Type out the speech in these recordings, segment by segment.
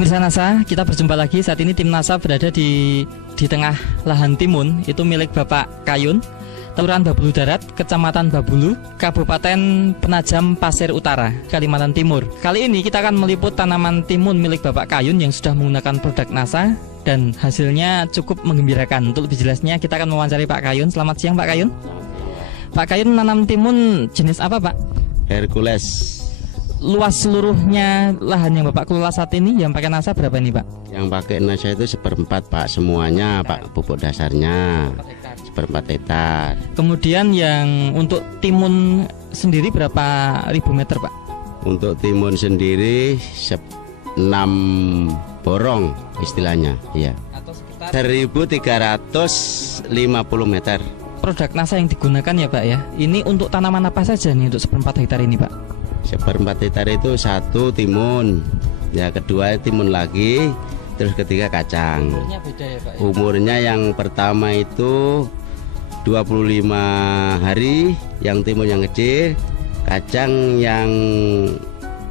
Pemirsa NASA, kita berjumpa lagi. Saat ini tim NASA berada di tengah lahan timun. Itu milik Bapak Kayun, Kelurahan Babulu Darat, Kecamatan Babulu, Kabupaten Penajam Pasir Utara, Kalimantan Timur. Kali ini kita akan meliput tanaman timun milik Bapak Kayun yang sudah menggunakan produk NASA dan hasilnya cukup menggembirakan. Untuk lebih jelasnya kita akan mewawancari Pak Kayun. Selamat siang Pak Kayun. Pak Kayun menanam timun jenis apa Pak? Hercules. Luas seluruhnya lahan yang Bapak kelola saat ini yang pakai NASA berapa ini Pak? Yang pakai NASA itu 1/4 Pak, semuanya Pak, pupuk dasarnya 1/4 hektar. Kemudian yang untuk timun sendiri berapa ribu meter Pak? Untuk timun sendiri 6 borong istilahnya, iya. Atau sekitar 1350 meter. Produk NASA yang digunakan ya Pak ya. Ini untuk tanaman apa saja nih untuk 1/4 hektar ini Pak? 1/4 hektar itu satu timun, ya kedua timun lagi, terus ketiga kacang. Umurnya beda ya Pak ya? Umurnya yang pertama itu 25 hari, yang timun yang kecil. Kacang yang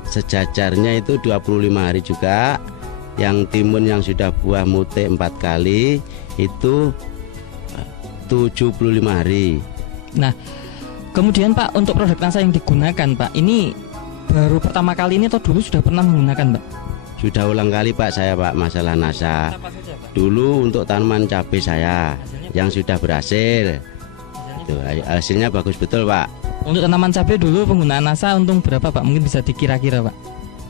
sejajarnya itu 25 hari juga. Yang timun yang sudah buah mute 4 kali itu 75 hari. Nah, kemudian Pak, untuk produk NASA yang digunakan Pak, ini baru pertama kali ini atau dulu sudah pernah menggunakan Pak? Sudah ulang kali Pak saya Pak masalah NASA. Apa saja Pak? Dulu untuk tanaman cabai saya yang sudah berhasil. Hasilnya bagus betul Pak. Untuk tanaman cabai dulu penggunaan NASA untung berapa Pak? Mungkin bisa dikira-kira Pak?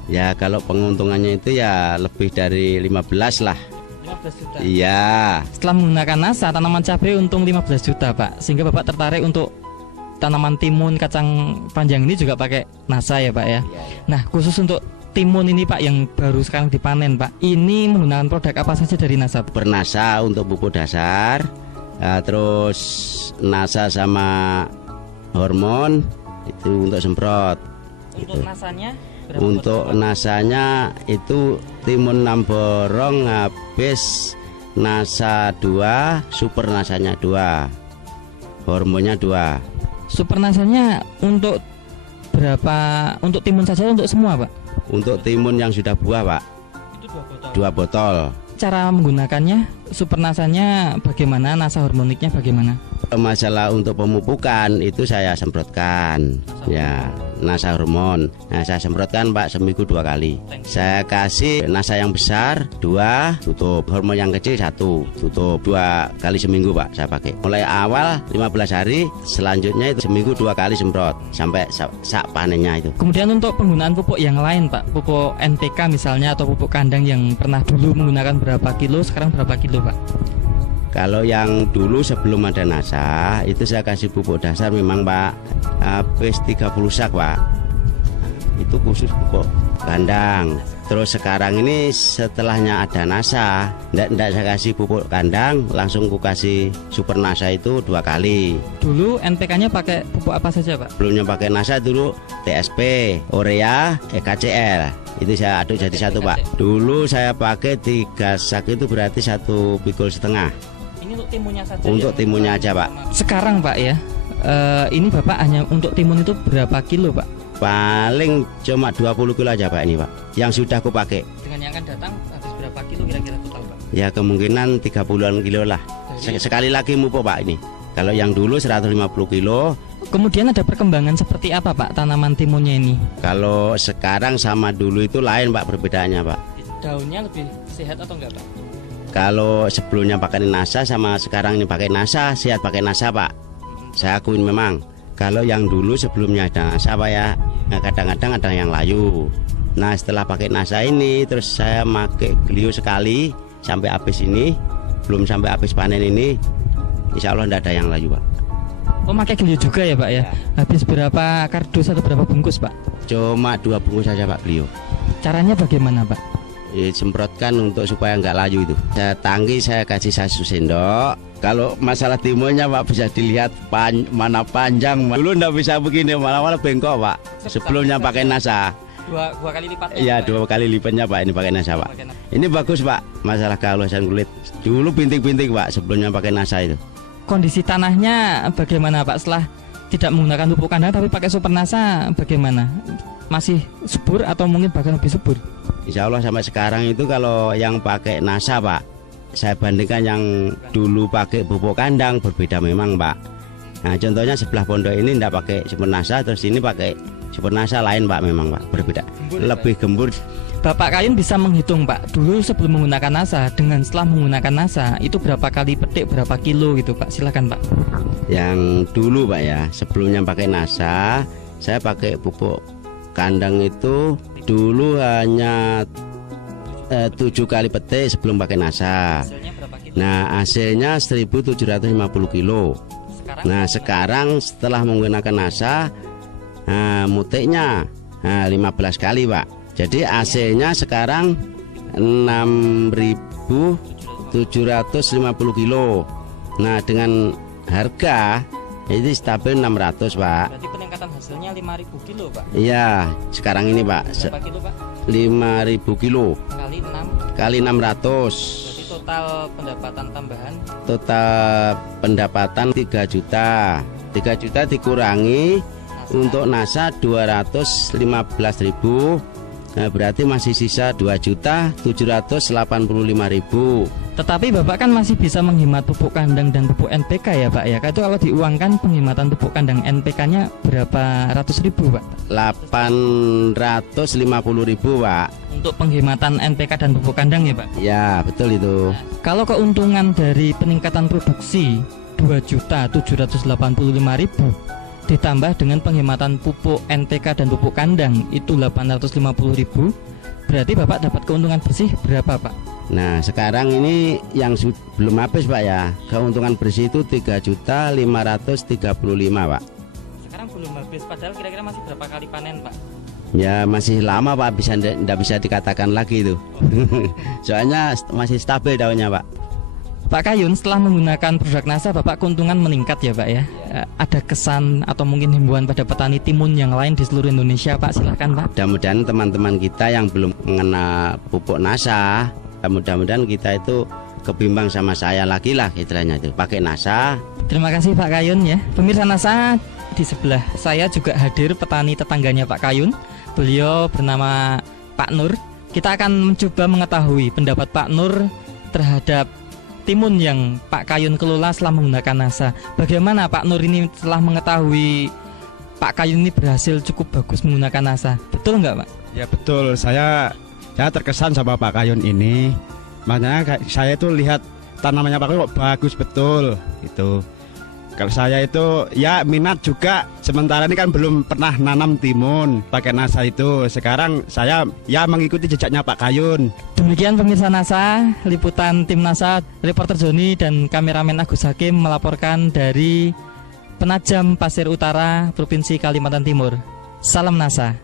Ya kalau penguntungannya itu ya lebih dari 15 lah. 15 juta. Iya. Setelah menggunakan NASA, tanaman cabai untung 15 juta Pak. Sehingga Bapak tertarik untuk tanaman timun kacang panjang ini juga pakai NASA ya Pak ya. Nah, khusus untuk timun ini Pak yang baru sekarang dipanen Pak, ini menggunakan produk apa saja dari NASA? Bernasa untuk pupuk dasar, terus NASA sama hormon itu untuk semprot. Untuk NASA-nya berapa? Untuk NASA-nya itu timun 6 borong habis NASA 2, super NASA-nya 2, hormonnya 2. Super NASA-nya untuk berapa? Untuk timun saja untuk semua Pak? Untuk timun yang sudah buah Pak, Itu 2 botol. 2 botol. Cara menggunakannya, super NASA-nya bagaimana? NASA hormoniknya bagaimana? Masalah untuk pemupukan itu saya semprotkan, ya NASA hormon. Nah saya semprotkan Pak seminggu 2 kali. Saya kasih NASA yang besar 2, tutup. Hormon yang kecil 1, tutup. 2 kali seminggu Pak saya pakai. Mulai awal 15 hari, selanjutnya itu seminggu 2 kali semprot sampai sak panennya itu. Kemudian untuk penggunaan pupuk yang lain Pak, pupuk NPK misalnya atau pupuk kandang yang pernah dulu menggunakan berapa kilo, sekarang berapa kilo Pak? Kalau yang dulu sebelum ada NASA itu saya kasih pupuk dasar memang Pak habis 30 sak Pak. Itu khusus pupuk kandang. Terus sekarang ini setelahnya ada NASA, enggak saya kasih pupuk kandang, langsung ku kasih super NASA itu 2 kali. Dulu NPK-nya pakai pupuk apa saja Pak? Sebelumnya pakai NASA dulu TSP, Urea, KCL. Itu saya aduk jadi 1 Pak. Dulu saya pakai 3 sak itu berarti 1,5 pikul. Ini untuk timunnya saja. Untuk ya? timunnya aja Pak. Sekarang Pak ya, ini Bapak hanya untuk timun itu berapa kilo Pak? Paling cuma 20 kilo aja Pak ini Pak, yang sudah aku pakai. Dengan yang akan datang habis berapa kilo kira-kira total Pak? Ya kemungkinan 30-an kilo lah. Sekali lagi mupuk Pak ini. Kalau yang dulu 150 kilo. Kemudian ada perkembangan seperti apa Pak tanaman timunnya ini? Kalau sekarang sama dulu itu lain Pak, perbedaannya Pak. Daunnya lebih sehat atau enggak Pak? Kalau sebelumnya pakai NASA sama sekarang ini pakai NASA, sehat pakai NASA Pak. Saya akuin memang. Kalau yang dulu sebelumnya ada NASA Pak ya, kadang-kadang ada yang layu. Nah setelah pakai NASA ini, terus saya pakai Glio sekali sampai habis ini, belum sampai habis panen ini, insya Allah tidak ada yang layu Pak. Oh pakai Glio juga ya Pak ya? Habis berapa kardus atau berapa bungkus Pak? Cuma 2 bungkus saja Pak Glio. Caranya bagaimana Pak? Semprotkan untuk supaya nggak layu itu. Saya tangki, saya kasih 1 sendok. Kalau masalah timunnya Pak bisa dilihat mana panjang. Dulu nggak bisa begini, malah bengkok Pak. Sebelumnya pakai NASA. Dua kali lipat. Iya 2 kali lipatnya Pak, ini pakai NASA Pak. Ini bagus Pak, masalah kehalusan kulit. Dulu bintik-bintik Pak sebelumnya pakai NASA itu. Kondisi tanahnya bagaimana Pak setelah tidak menggunakan pupuk kandang tapi pakai super NASA bagaimana? Masih subur atau mungkin bahkan lebih subur? Insya Allah sampai sekarang itu kalau yang pakai NASA Pak, saya bandingkan yang dulu pakai pupuk kandang berbeda memang Pak. Nah contohnya sebelah pondok ini tidak pakai super NASA, terus ini pakai super NASA lain Pak, memang Pak berbeda, lebih gembur. Bapak Kayun bisa menghitung Pak, dulu sebelum menggunakan NASA dengan setelah menggunakan NASA itu berapa kali petik, berapa kilo gitu Pak? Silakan Pak. Yang dulu Pak ya, sebelumnya pakai NASA, saya pakai pupuk kandang itu dulu hanya 7 kali petik sebelum pakai NASA. Hasilnya berapa kilo? Nah hasilnya 1750 kilo. Nah sekarang setelah menggunakan NASA, mutiknya 15 kali Pak. Jadi hasilnya sekarang 6.750 kilo. Nah dengan harga ini stabil 600 Pak. Berarti peningkatan hasilnya 5.000 kilo Pak? Iya sekarang ini Pak. Berapa kilo Pak? 5.000 kilo Kali 6? Kali 600. Berarti total pendapatan tambahan? Total pendapatan 3 juta. 3 juta dikurangi NASA. Untuk NASA 215.000. Nah, berarti masih sisa 2.785.000. Tetapi Bapak kan masih bisa menghemat pupuk kandang dan pupuk NPK ya Pak ya. Itu kalau diuangkan penghematan pupuk kandang NPK-nya berapa ratus ribu Pak? 850.000 Pak. Untuk penghematan NPK dan pupuk kandang ya Pak? Ya betul itu. Kalau keuntungan dari peningkatan produksi 2.785.000 ditambah dengan penghematan pupuk NPK dan pupuk kandang itu 850.000, berarti Bapak dapat keuntungan bersih berapa Pak? Nah sekarang ini yang belum habis Pak ya, keuntungan bersih itu 3.535.000 Pak. Sekarang belum habis, padahal kira-kira masih berapa kali panen Pak? Ya masih lama Pak, tidak bisa dikatakan lagi itu. Soalnya masih stabil daunnya Pak. Pak Kayun, setelah menggunakan produk NASA Bapak keuntungan meningkat ya Pak ya. Ada kesan atau mungkin himbauan pada petani timun yang lain di seluruh Indonesia Pak, silahkan Pak. Mudah-mudahan teman-teman kita yang belum mengenal pupuk NASA, mudah-mudahan kita itu kebimbang sama saya lagi lah istilahnya itu, pakai NASA. Terima kasih Pak Kayun ya. Pemirsa NASA, di sebelah saya juga hadir petani tetangganya Pak Kayun. Beliau bernama Pak Nur. Kita akan mencoba mengetahui pendapat Pak Nur terhadap timun yang Pak Kayun kelola setelah menggunakan NASA. Bagaimana Pak Nur ini setelah mengetahui Pak Kayun ini berhasil cukup bagus menggunakan NASA? Betul nggak Pak? Ya betul, saya terkesan sama Pak Kayun ini. Makanya saya itu lihat tanamannya Pak Kayun kok bagus betul gitu. Kalau saya itu ya minat juga, sementara ini kan belum pernah nanam timun pakai NASA itu. Sekarang saya ya mengikuti jejaknya Pak Kayun. Demikian pemirsa NASA, liputan tim NASA, reporter Joni dan kameramen Agus Hakim melaporkan dari Penajam Pasir Utara, Provinsi Kalimantan Timur. Salam NASA.